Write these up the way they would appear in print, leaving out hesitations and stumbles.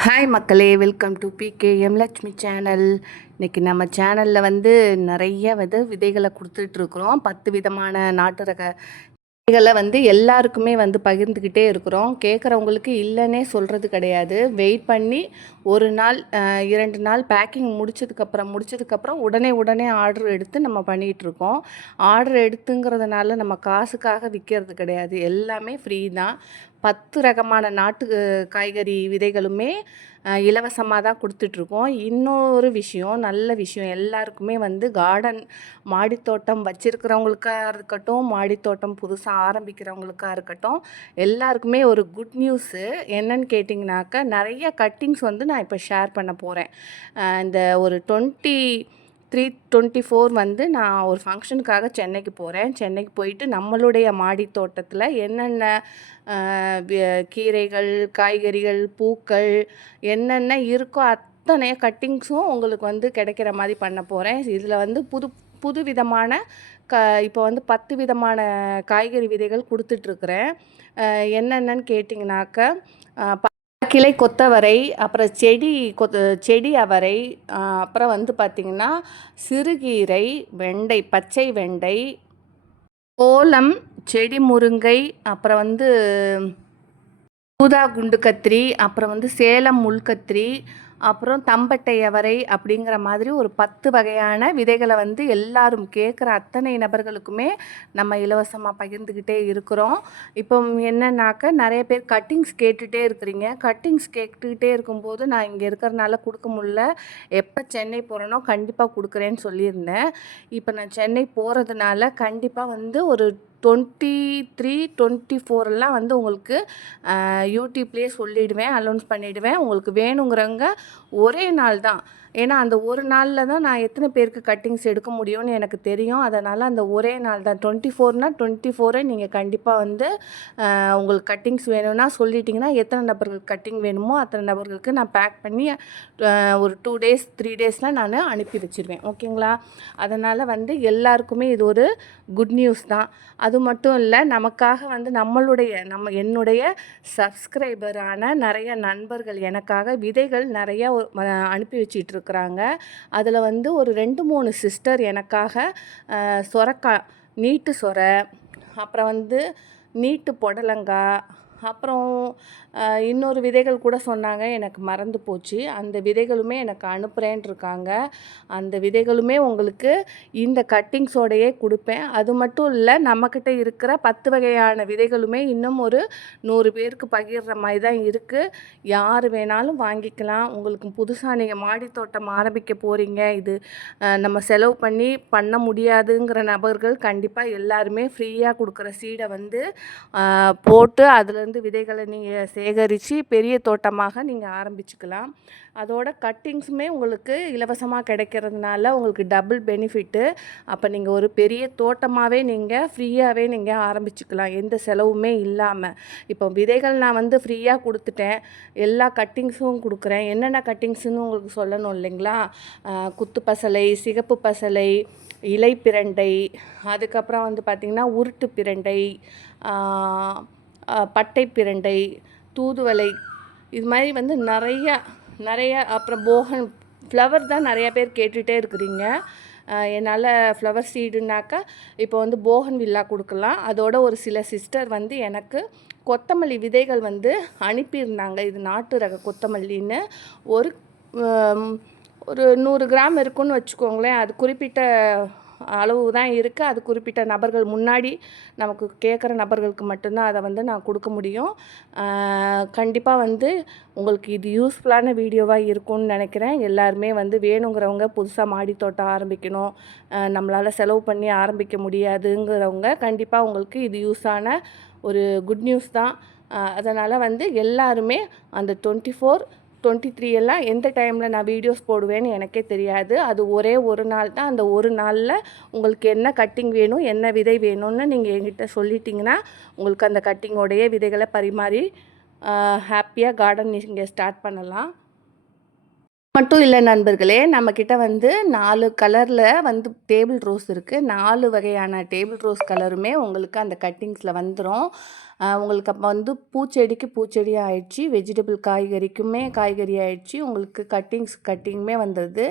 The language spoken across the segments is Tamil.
ஹாய் மக்களே, welcome to PKM Lakshmi channel. இன்றைக்கி நம்ம சேனலில் நிறைய விதைகளை கொடுத்துட்ருக்குறோம். 10 விதமான நாட்டு ரக விதைகளை எல்லாருக்குமே பகிர்ந்துக்கிட்டே இருக்கிறோம். கேட்குறவங்களுக்கு இல்லைன்னே சொல்கிறது கிடையாது. வெயிட் பண்ணி ஒரு நாள் 2 நாள் பேக்கிங் முடிச்சதுக்கப்புறம் உடனே ஆர்டர் எடுத்து நம்ம பண்ணிகிட்ருக்கோம். ஆர்டர் எடுத்துங்கிறதுனால நம்ம காசுக்காக விற்கிறது கிடையாது, எல்லாமே ஃப்ரீ தான். 10 ரகமான நாட்டு காய்கறி விதைகளுமே இலவசமாக தான் கொடுத்துட்ருக்கோம். இன்னொரு விஷயம், நல்ல விஷயம், எல்லாருக்குமே கார்டன் மாடித்தோட்டம் வச்சுருக்கிறவங்களுக்காக இருக்கட்டும், மாடித்தோட்டம் புதுசாக ஆரம்பிக்கிறவங்களுக்காக இருக்கட்டும், எல்லாருக்குமே ஒரு குட் நியூஸு. என்னன்னு கேட்டிங்கனாக்கா, நிறைய கட்டிங்ஸ் நான் இப்போ ஷேர் பண்ண போகிறேன். இந்த ஒரு 23-24 நான் ஒரு ஃபங்க்ஷனுக்காக சென்னைக்கு போகிறேன். சென்னைக்கு போயிட்டு நம்மளுடைய மாடி தோட்டத்தில் என்னென்ன கீரைகள், காய்கறிகள், பூக்கள் என்னென்ன இருக்கோ அத்தனை கட்டிங்ஸும் உங்களுக்கு கிடைக்கிற மாதிரி பண்ண போகிறேன். இதில் புது விதமான இப்போ 10 விதமான காய்கறி விதைகள் கொடுத்துட்ருக்குறேன். என்னென்னு கேட்டிங்கனாக்கா, கிளை கொத்தவரை, அப்புறம் செடி அவரை, அப்புறம் பார்த்திங்கன்னா சிறுகீரை, வெண்டை, பச்சை வெண்டை, கோலம், செடி முருங்கை, அப்புறம் ஊதா குண்டு கத்திரி, அப்புறம் சேலம் முள்கத்திரி, அப்புறம் தம்பட்டை அவரை அப்படிங்கிற மாதிரி ஒரு 10 வகையான விதைகளை எல்லாரும் கேட்குற அத்தனை நபர்களுக்குமே நம்ம இலவசமாக பகிர்ந்துக்கிட்டே இருக்கிறோம். இப்போ என்னன்னாக்கா, நிறைய பேர் கட்டிங்ஸ் கேட்டுகிட்டே இருக்கிறீங்க. கட்டிங்ஸ் கேட்டுக்கிட்டே இருக்கும்போது நான் இங்கே இருக்கிறனால கொடுக்க முடியல. எப்போ சென்னை போகிறேனோ கண்டிப்பாக கொடுக்குறேன்னு சொல்லியிருந்தேன். இப்போ நான் சென்னை போகிறதுனால கண்டிப்பாக ஒரு 23-24 உங்களுக்கு யூடியூப்லேயே சொல்லிவிடுவேன், அனௌன்ஸ் பண்ணிவிடுவேன். உங்களுக்கு வேணுங்கிறவங்க ஒரே நாள் தான். ஏன்னா அந்த ஒரு நாளில் தான் நான் எத்தனை பேருக்கு கட்டிங்ஸ் எடுக்க முடியும்னு எனக்கு தெரியும். அதனால் அந்த ஒரே நாள் தான். 24னா 24 நீங்கள் கண்டிப்பாக உங்களுக்கு கட்டிங்ஸ் வேணும்னா சொல்லிட்டிங்கன்னா, எத்தனை நபர்களுக்கு கட்டிங் வேணுமோ அத்தனை நபர்களுக்கு நான் பேக் பண்ணி ஒரு 2 டேஸ் 3 டேஸில் நான் அனுப்பி வச்சுருவேன். ஓகேங்களா? அதனால் எல்லாருக்குமே இது ஒரு குட் நியூஸ் தான். அது மட்டும் இல்லை, நமக்காக என்னுடைய சப்ஸ்கிரைபரான நிறைய நண்பர்கள் எனக்காக விதைகள் நிறையா அனுப்பி வச்சிட்ருக்குறாங்க. அதில் ஒரு 2-3 சிஸ்டர் எனக்காக சொரக்காய், நீட்டு சொரை, அப்புறம் நீட்டு புடலங்காய், அப்புறம் இன்னொரு விதைகள் கூட சொன்னாங்க, எனக்கு மறந்து போச்சு. அந்த விதைகளுமே எனக்கு அனுப்புகிறேன்ருக்காங்க. அந்த விதைகளுமே உங்களுக்கு இந்த கட்டிங்ஸோடையே கொடுப்பேன். அது மட்டும் இல்லை, நம்மக்கிட்ட இருக்கிற 10 வகையான விதைகளுமே இன்னும் ஒரு 100 பேருக்கு பகிர்ற மாதிரி தான் இருக்குது. யார் வேணாலும் வாங்கிக்கலாம். உங்களுக்கு புதுசாக நீங்கள் மாடித்தோட்டம் ஆரம்பிக்க போகிறீங்க, இது நம்ம செலவு பண்ண முடியாதுங்கிற நபர்கள் கண்டிப்பாக எல்லாருமே ஃப்ரீயாக கொடுக்குற சீடை போட்டு அதுலேருந்து விதைகளை நீங்கள் சேகரித்து பெரிய தோட்டமாக நீங்கள் ஆரம்பிச்சுக்கலாம். அதோட கட்டிங்ஸுமே உங்களுக்கு இலவசமாக கிடைக்கிறதுனால உங்களுக்கு டபுள் பெனிஃபிட்டு. அப்போ நீங்கள் ஒரு பெரிய தோட்டமாகவே நீங்கள் ஃப்ரீயாகவே நீங்கள் ஆரம்பிச்சுக்கலாம், எந்த செலவுமே இல்லாமல். இப்போ விதைகள் நான் ஃப்ரீயாக கொடுத்துட்டேன், எல்லா கட்டிங்ஸும் கொடுக்குறேன். என்னென்ன கட்டிங்ஸுன்னு உங்களுக்கு சொல்லணும் இல்லைங்களா? குத்து பசலை, சிகப்பு பசலை, இலை பிரண்டை, அதுக்கப்புறம் பார்த்திங்கன்னா உருட்டு பிரண்டை, பட்டை பிரண்டை, தூதுவளை, இது மாதிரி நிறையா, அப்புறம் போகன் ஃப்ளவர் தான் நிறையா பேர் கேட்டுகிட்டே இருக்கிறீங்க. என்னால் ஃப்ளவர் சீடுனாக்கா இப்போ போகன் வில்லா கொடுக்கலாம். அதோட ஒரு சில சிஸ்டர் எனக்கு கொத்தமல்லி விதைகள் அனுப்பியிருந்தாங்க. இது நாட்டு ரக கொத்தமல்லின்னு ஒரு 100 கிராம் இருக்குன்னு வச்சுக்கோங்களேன். அது குறிப்பிட்ட அளவு தான் இருக்குது. அது குறிப்பிட்ட நபர்கள் முன்னாடி நமக்கு கேட்குற நபர்களுக்கு மட்டும்தான் அதை நான் கொடுக்க முடியும். கண்டிப்பாக உங்களுக்கு இது யூஸ்ஃபுல்லான வீடியோவாக இருக்கும்னு நினைக்கிறேன். எல்லாருமே வேணுங்கிறவங்க, புதுசாக மாடி தோட்டம் ஆரம்பிக்கணும், நம்மளால் செலவு பண்ணி ஆரம்பிக்க முடியாதுங்கிறவங்க கண்டிப்பாக உங்களுக்கு இது யூஸான ஒரு குட் நியூஸ் தான். அதனால் எல்லாருமே அந்த 24-23 எல்லாம் எந்த டைமில் நான் வீடியோஸ் போடுவேன்னு எனக்கே தெரியாது. அது ஒரே ஒரு நாள் தான். அந்த ஒரு நாளில் உங்களுக்கு என்ன கட்டிங் வேணும், என்ன விதை வேணும்னு நீங்கள் என்கிட்ட சொல்லிட்டிங்கன்னா உங்களுக்கு அந்த கட்டிங்கோடைய விதைகளை பரிமாறி ஹாப்பியாக கார்டன் நீங்கள் ஸ்டார்ட் பண்ணலாம். மட்டும் இல்லை நண்பர்களே, நம்மக்கிட்ட 4 கலரில் டேபிள் ரோஸ் இருக்குது. 4 வகையான டேபிள் ரோஸ் கலருமே உங்களுக்கு அந்த கட்டிங்ஸில் வந்துடும். உங்களுக்கு அப்போ வந்து பூச்செடிக்கு பூச்செடி ஆயிடுச்சு, வெஜிடபிள் காய்கறிக்குமே காய்கறி ஆயிடுச்சு, உங்களுக்கு கட்டிங்குமே வந்தது.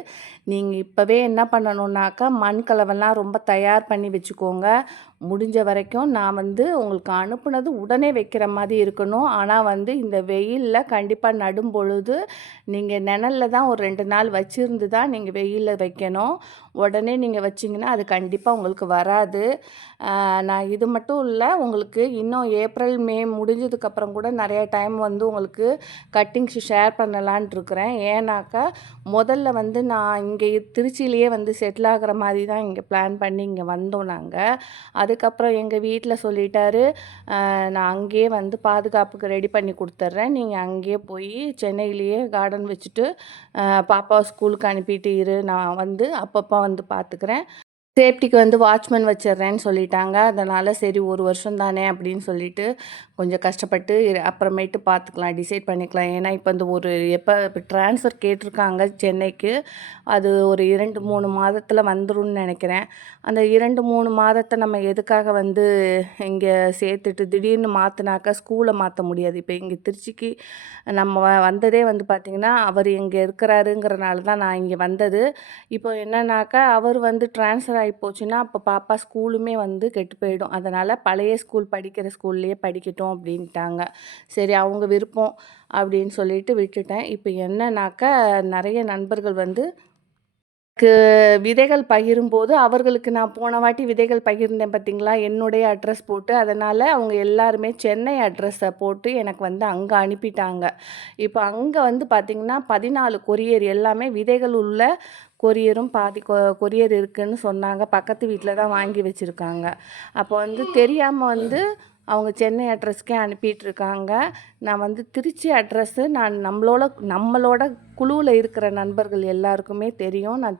நீங்கள் இப்போவே என்ன பண்ணணுன்னாக்கா, மண் கலவெல்லாம் ரொம்ப தயார் பண்ணி வச்சுக்கோங்க. முடிஞ்ச வரைக்கும் நான் வந்து உங்களுக்கு அனுப்புனது உடனே வைக்கிற மாதிரி இருக்கணும். ஆனால் வந்து இந்த வெயிலில் கண்டிப்பாக நடும் பொழுது நீங்கள் நிழலில் தான் ஒரு 2 நாள் வச்சுருந்து தான் நீங்கள் வெயிலில் வைக்கணும். உடனே நீங்கள் வச்சிங்கன்னா அது கண்டிப்பாக உங்களுக்கு வராது. நான் இது மட்டும் இல்லை, உங்களுக்கு இன்னும் ஏப்ரல் மே முடிஞ்சதுக்கப்புறம் கூட நிறைய டைம் வந்து உங்களுக்கு கட்டிங்ஸ் ஷேர் பண்ணலான்ட்டு இருக்கிறேன். ஏன்னாக்கா முதல்ல வந்து நான் இங்கே திருச்சியிலேயே வந்து செட்டில் ஆகிற மாதிரி தான் இங்கே பிளான் பண்ணி இங்கே வந்தோம் நாங்கள். அதுக்கப்புறம் எங்கள் வீட்டில் சொல்லிட்டாரு, நான் அங்கேயே வந்து பாதுகாப்புக்கு ரெடி பண்ணி கொடுத்துட்றேன், நீங்கள் அங்கேயே போய் சென்னையிலேயே கார்டன் வச்சுட்டு பாப்பாவை ஸ்கூலுக்கு அனுப்பிட்டு இரு, நான் வந்து அப்பப்போ வந்து பார்த்துக்கிறேன். சேஃப்டிக்கு வந்து வாட்ச்மேன் வச்சிடுறேன்னு சொல்லிட்டாங்க. அதனால் சரி 1 வருஷம் தானே அப்படின்னு சொல்லிட்டு கொஞ்சம் கஷ்டப்பட்டு அப்புறமேட்டு பார்த்துக்கலாம், டிசைட் பண்ணிக்கலாம். ஏன்னா இப்போ இந்த இப்போ ட்ரான்ஸ்ஃபர் கேட்டிருக்காங்க சென்னைக்கு. அது ஒரு 2, 3 மாதத்தில் வந்துரும்னு நினைக்கிறேன். அந்த 2, 3 மாதத்தை நம்ம எதுக்காக வந்து இங்கே சேர்த்துட்டு திடீர்னு மாற்றினாக்கா ஸ்கூலை மாற்ற முடியாது. இப்போ இங்கே திருச்சிக்கு நம்ம வந்ததே வந்து பார்த்திங்கன்னா, அவர் இங்கே இருக்கிறாருங்கிறனால தான் நான் இங்கே வந்தது. இப்போ என்னன்னாக்கா அவர் வந்து ட்ரான்ஸ்ஃபர் ஆகி போச்சுன்னா அப்போ பாப்பா ஸ்கூலுமே வந்து கெட்டு போயிடும். அதனால் பழைய ஸ்கூல் படிக்கிற ஸ்கூல்லையே படிக்கட்டும் அப்படின்ட்டாங்க. சரி அவங்க விருப்பம் அப்படின்னு சொல்லிட்டு விட்டுட்டேன். இப்போ என்னன்னாக்கா நிறைய நண்பர்கள் வந்து விதைகள் பகிரும்போது அவர்களுக்கு நான் போன வாட்டி விதைகள் பகிர்ந்தேன் பார்த்தீங்களா, என்னுடைய அட்ரஸ் போட்டு. அதனால் அவங்க எல்லாருமே சென்னை அட்ரஸை போட்டு எனக்கு வந்து அங்கே அனுப்பிட்டாங்க. இப்போ அங்கே வந்து பார்த்திங்கன்னா 14 கொரியர் எல்லாமே விதைகள் உள்ள கொரியரும் பாதி கொரியர் இருக்குதுன்னு சொன்னாங்க. பக்கத்து வீட்டில் தான் வாங்கி வச்சுருக்காங்க. அப்போ வந்து தெரியாமல் வந்து அவங்க சென்னை அட்ரஸ்க்கே அனுப்பிட்டுருக்காங்க. நான் வந்து திருச்சி அட்ரஸ்ஸு நான் நம்மளோட குழுவில் இருக்கிற நண்பர்கள் எல்லாருக்குமே தெரியும். நான்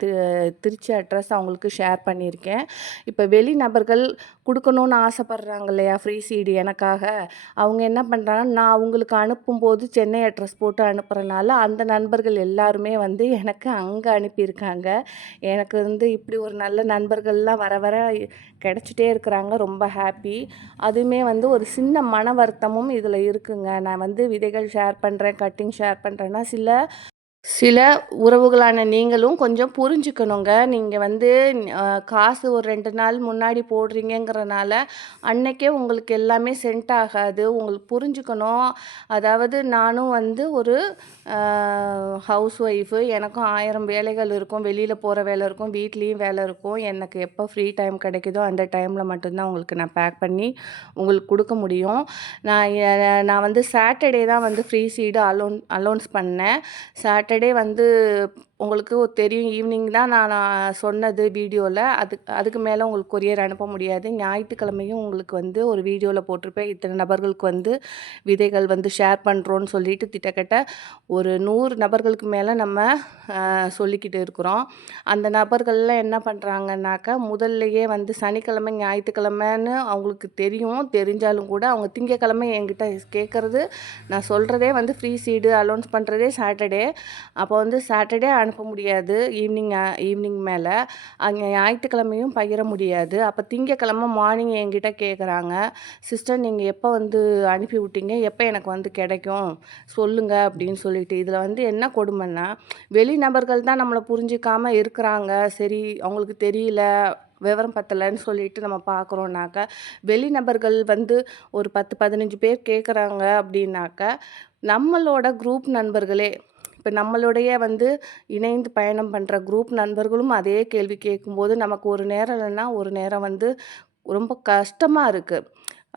திருச்சி அட்ரஸ் அவங்களுக்கு ஷேர் பண்ணியிருக்கேன். இப்போ வெளி நபர்கள் கொடுக்கணுன்னு ஆசைப்பட்றாங்க இல்லையா ஃப்ரீ சீடு எனக்காக, அவங்க என்ன பண்ணுறாங்கன்னா, நான் அவங்களுக்கு அனுப்பும்போது சென்னை அட்ரஸ் போட்டு அனுப்புகிறனால அந்த நண்பர்கள் எல்லாருமே வந்து எனக்கு அங்கே அனுப்பியிருக்காங்க. எனக்கு வந்து இப்படி ஒரு நல்ல நண்பர்கள்லாம் வர வர கிடச்சிட்டே இருக்கிறாங்க. ரொம்ப ஹாப்பி. அதுவுமே வந்து ஒரு சின்ன மன வருத்தமும் இதில் இருக்குங்க. நான் வந்து விதைகள் ஷேர் பண்ணுறேன், கட்டிங் ஷேர் பண்ணுறேன்னா சில உறவுகளான நீங்களும் கொஞ்சம் புரிஞ்சுக்கணுங்க. நீங்கள் வந்து காசு ஒரு 2 நாள் முன்னாடி போடுறீங்கங்கிறனால அன்னைக்கே உங்களுக்கு எல்லாமே சென்ட் ஆகாது. உங்களுக்கு புரிஞ்சுக்கணும். அதாவது நானும் வந்து ஒரு ஹவுஸ் ஒய்ஃபு. எனக்கும் 1000 வேலைகள் இருக்கும். வெளியில் போகிற வேலை இருக்கும், வீட்லேயும் வேலை இருக்கும். எனக்கு எப்போ ஃப்ரீ டைம் கிடைக்குதோ அந்த டைமில் மட்டும்தான் உங்களுக்கு நான் பேக் பண்ணி உங்களுக்கு கொடுக்க முடியும். நான் வந்து சாட்டர்டே தான் வந்து ஃப்ரீ சீடு அலௌன்ஸ் பண்ணேன். சாட்டர்டே வந்து உங்களுக்கு தெரியும், ஈவினிங் தான் நான் சொன்னது வீடியோவில். அதுக்கு மேலே உங்களுக்கு கொரியர் அனுப்ப முடியாது. ஞாயிற்றுக்கிழமையும் உங்களுக்கு வந்து ஒரு வீடியோவில் போட்டிருப்பேன், இத்தனை நபர்களுக்கு வந்து விதைகள் வந்து ஷேர் பண்ணுறோன்னு சொல்லிட்டு கிட்டத்தட்ட ஒரு 100 நபர்களுக்கு மேலே நம்ம சொல்லிக்கிட்டு இருக்கிறோம். அந்த நபர்கள்லாம் என்ன பண்ணுறாங்கன்னாக்கா, முதல்லையே வந்து சனிக்கிழமை ஞாயிற்றுக்கிழமைன்னு அவங்களுக்கு தெரிஞ்சாலும் கூட அவங்க திங்கக்கிழமை என்கிட்ட கேட்குறது, நான் சொல்கிறதே வந்து ஃப்ரீ சீடு அலௌன்ஸ் பண்ணுறதே சாட்டர்டே. அப்போ வந்து சாட்டர்டே அனுப்ப முடியாது, ஈவினிங் மேலே. அங்கே ஞாயிற்றுக்கிழமையும் பகிர முடியாது. அப்போ திங்கக்கிழமை மார்னிங் என்கிட்ட கேட்குறாங்க, சிஸ்டர் நீங்கள் எப்போ வந்து அனுப்பி விட்டீங்க, எப்போ எனக்கு வந்து கிடைக்கும் சொல்லுங்கள் அப்படின்னு சொல்லிட்டு. இதில் வந்து என்ன கொடுமைன்னா, வெளிநபர்கள் தான் நம்மளை புரிஞ்சிக்காமல் இருக்கிறாங்க. சரி அவங்களுக்கு தெரியல, விவரம் பத்தலைன்னு சொல்லிட்டு நம்ம பார்க்குறோன்னாக்கா, வெளிநபர்கள் வந்து ஒரு 10-15 பேர் கேட்குறாங்க அப்படின்னாக்கா, நம்மளோட குரூப் நண்பர்களே, இப்போ நம்மளுடைய வந்து இணைந்து பயணம் பண்ணுற குரூப் நண்பர்களும் அதே கேள்வி கேட்கும்போது நமக்கு ஒரு நேரம் இல்லைன்னா ஒரு நேரம் வந்து ரொம்ப கஷ்டமாக இருக்குது.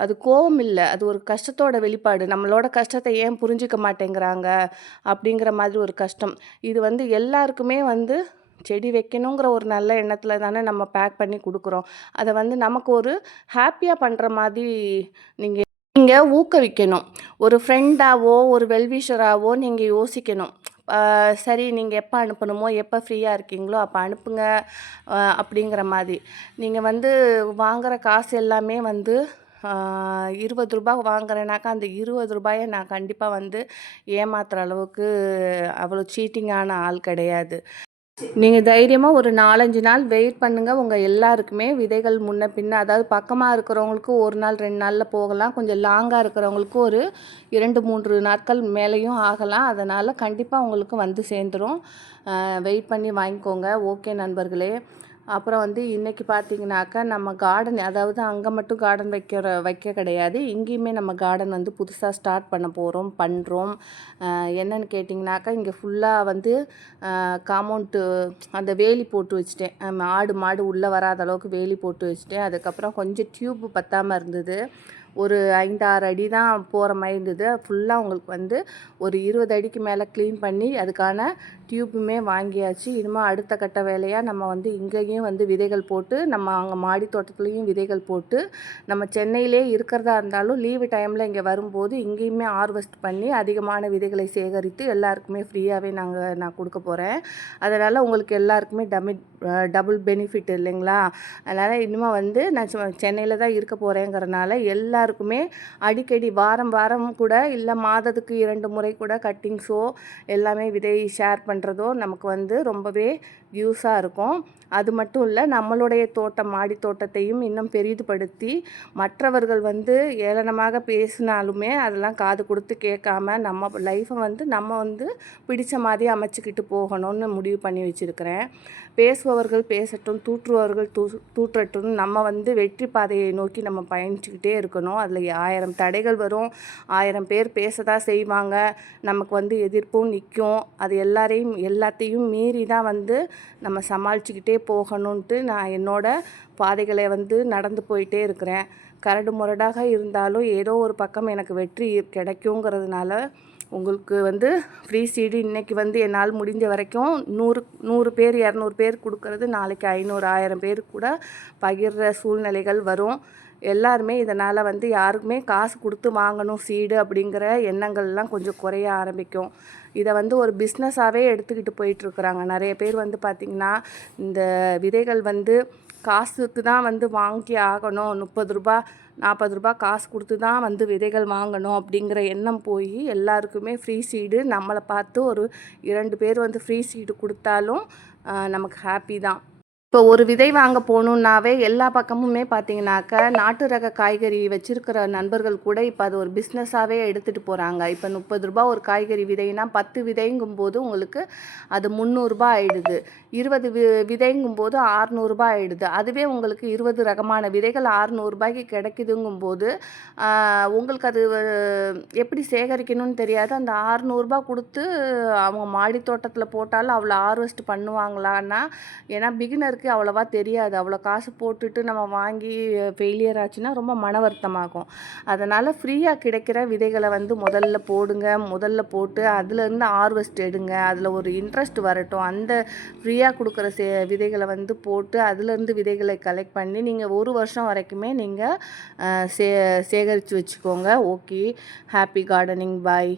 அது கோவம் இல்லை, அது ஒரு கஷ்டத்தோட வெளிப்பாடு. நம்மளோட கஷ்டத்தை ஏன் புரிஞ்சிக்க மாட்டேங்கிறாங்க அப்படிங்கிற மாதிரி ஒரு கஷ்டம். இது வந்து எல்லாருக்குமே வந்து செடி வைக்கணுங்கிற ஒரு நல்ல எண்ணத்தில் தானே நம்ம பேக் பண்ணி கொடுக்குறோம். அதை வந்து நமக்கு ஒரு ஹாப்பியாக பண்ணுற மாதிரி நீங்கள் ஊக்குவிக்கணும். ஒரு ஃப்ரெண்டாவோ ஒரு வெல்விஷராகவோ நீங்கள் யோசிக்கணும். சரி நீங்கள் எப்போ அனுப்பணுமோ, எப்போ ஃப்ரீயாக இருக்கீங்களோ அப்போ அனுப்புங்க அப்படிங்கிற மாதிரி. நீங்கள் வந்து வாங்குகிற காசு எல்லாமே வந்து ரூ. 20 வாங்குறேனாக்கா அந்த ரூ. 20 நான் கண்டிப்பாக வந்து ஏமாத்துகிற அளவுக்கு அவ்வளோ சீட்டிங்கான ஆள் கிடையாது. நீங்கள் தைரியமாக ஒரு 4-5 நாள் வெயிட் பண்ணுங்கள். உங்கள் எல்லாருக்குமே விதைகள் முன்ன பின்ன, அதாவது பக்கமாக இருக்கிறவங்களுக்கு 1 நாள் 2 நாளில் போகலாம். கொஞ்சம் லாங்காக இருக்கிறவங்களுக்கு ஒரு 2-3 நாட்கள் மேலேயும் ஆகலாம். அதனால் கண்டிப்பாக உங்களுக்கு வந்து சேர்ந்துடும். வெயிட் பண்ணி வாங்கிக்கோங்க. ஓகே நண்பர்களே. அப்புறம் வந்து இன்றைக்கி பார்த்தீங்கன்னாக்கா நம்ம கார்டன், அதாவது அங்கே மட்டும் கார்டன் வைக்க கிடையாது, இங்கேயுமே நம்ம கார்டன் வந்து புதுசாக ஸ்டார்ட் பண்ணுறோம். என்னென்னு கேட்டிங்கனாக்கா, இங்கே ஃபுல்லாக வந்து காம்பவுண்டு அந்த வேலி போட்டு வச்சுட்டேன். ஆடு மாடு உள்ளே வராத அளவுக்கு வேலி போட்டு வச்சுட்டேன். அதுக்கப்புறம் கொஞ்சம் டியூப் பத்தாமல் இருந்தது. ஒரு 5-6 அடி தான் போகிற மாதிரி இருந்தது. ஃபுல்லாக உங்களுக்கு வந்து ஒரு 20 அடிக்கு மேலே க்ளீன் பண்ணி அதுக்கான டியூப்புமே வாங்கியாச்சு. இனிமேல் அடுத்த கட்ட வேலையாக நம்ம வந்து இங்கேயும் வந்து விதைகள் போட்டு, நம்ம அங்கே மாடி தோட்டத்துலேயும் விதைகள் போட்டு, நம்ம சென்னையிலே இருக்கிறதா இருந்தாலும் லீவு டைமில் இங்கே வரும்போது இங்கேயுமே ஹார்வெஸ்ட் பண்ணி அதிகமான விதைகளை சேகரித்து எல்லாருக்குமே ஃப்ரீயாகவே நான் கொடுக்க போகிறேன். அதனால் உங்களுக்கு எல்லாருக்குமே டபுள் பெனிஃபிட் இல்லைங்களா? அதனால் இனிமேல் வந்து நான் சென்னையில் தான் இருக்க போகிறேங்கிறனால எல்லாருக்குமே அடிக்கடி வாரம் கூட இல்லை மாதத்துக்கு 2 முறை கூட கட்டிங்ஸோ எல்லாமே விதை ஷேர் பண்ணுறதோ நமக்கு வந்து ரொம்பவே யூஸாக இருக்கும். அது மட்டும் இல்லை, நம்மளுடைய தோட்டம் மாடி தோட்டத்தையும் இன்னும் பெரிதுபடுத்தி மற்றவர்கள் வந்து ஏளனமாக பேசினாலுமே அதெல்லாம் காது கொடுத்து கேட்காம நம்ம லைஃப்பை வந்து நம்ம வந்து பிடிச்ச மாதிரி அமைச்சிக்கிட்டு போகணும்னு முடிவு பண்ணி வச்சுருக்கிறேன். பேசுபவர்கள் பேசட்டும், தூற்றுபவர்கள் தூற்றட்டும். நம்ம வந்து வெற்றி பாதையை நோக்கி நம்ம பயணிச்சுக்கிட்டே இருக்கணும். அதில் 1000 தடைகள் வரும், 1000 பேர் பேசதான் செய்வாங்க, நமக்கு வந்து எதிர்ப்பும் நிற்கும். அது எல்லாத்தையும் மீறி தான் வந்து நம்ம சமாளிச்சுக்கிட்டே போகணுன்ட்டு நான் என்னோடய பாதைகளை வந்து நடந்து போயிட்டே இருக்கிறேன். கரடு முரடாக இருந்தாலும் ஏதோ ஒரு பக்கம் எனக்கு வெற்றி கிடைக்குங்கிறதுனால உங்களுக்கு வந்து ஃப்ரீ சீடு இன்றைக்கி வந்து என்னால் முடிஞ்ச வரைக்கும் 100 பேர் 200 பேர் கொடுக்கறது, நாளைக்கு 500 1000 பேர் கூட பகிர்ற சூழ்நிலைகள் வரும். எல்லாருமே இதனால் வந்து யாருக்குமே காசு கொடுத்து வாங்கணும் சீடு அப்படிங்கிற எண்ணங்கள்லாம் கொஞ்சம் குறைய ஆரம்பிக்கும். இதை வந்து ஒரு பிஸ்னஸாகவே எடுத்துக்கிட்டு போயிட்டுருக்குறாங்க. நிறைய பேர் வந்து பார்த்திங்கன்னா, இந்த விதைகள் வந்து காசுக்கு தான் வந்து வாங்கி ஆகணும், 30 ரூபா 40 ரூபா காசு கொடுத்து தான் வந்து விதைகள் வாங்கணும் அப்படிங்கிற எண்ணம் போய் எல்லாருக்குமே ஃப்ரீ சீடு, நம்மளை பார்த்து ஒரு 2 பேர் வந்து ஃப்ரீ சீடு கொடுத்தாலும் நமக்கு ஹாப்பி தான். இப்போ ஒரு விதை வாங்க போகணுன்னாவே எல்லா பக்கமுமே பார்த்தீங்கன்னாக்கா, நாட்டு ரக காய்கறி வச்சுருக்கிற நண்பர்கள் கூட இப்போ அது ஒரு பிஸ்னஸாகவே எடுத்துகிட்டு போகிறாங்க. இப்போ 30 ரூபா ஒரு காய்கறி விதைனா 10 விதைங்கும்போது உங்களுக்கு அது 300 ரூபா ஆயிடுது. 20 விதைங்கும்போது 600 ரூபா ஆயிடுது. அதுவே உங்களுக்கு 20 ரகமான விதைகள் 600 ரூபாய்க்கு கிடைக்குதுங்கும்போது உங்களுக்கு அது எப்படி சேகரிக்கணும்னு தெரியாது. அந்த 600 ரூபா கொடுத்து அவங்க மாடி தோட்டத்தில் போட்டாலும் அவ்வளோ ஹார்வெஸ்ட் பண்ணுவாங்களான்னா, ஏன்னா பிகினருக்கு அவ்வளோவா தெரியாது. அவ்வளோ காசு போட்டுட்டு நம்ம வாங்கி ஃபெயிலியர் ஆச்சுன்னா ரொம்ப மன வருத்தமாகும். அதனால் ஃப்ரீயாக கிடைக்கிற விதைகளை வந்து முதல்ல போட்டு அதுலேருந்து ஹார்வெஸ்ட் எடுங்க. அதில் ஒரு இன்ட்ரெஸ்ட் வரட்டும். அந்த ஃப்ரீயாக கொடுக்குற விதைகளை வந்து போட்டு அதுலேருந்து விதைகளை கலெக்ட் பண்ணி நீங்கள் 1 வருஷம் வரைக்குமே நீங்கள் சேகரித்து வச்சுக்கோங்க. ஓகே, ஹாப்பி கார்டனிங், பாய்.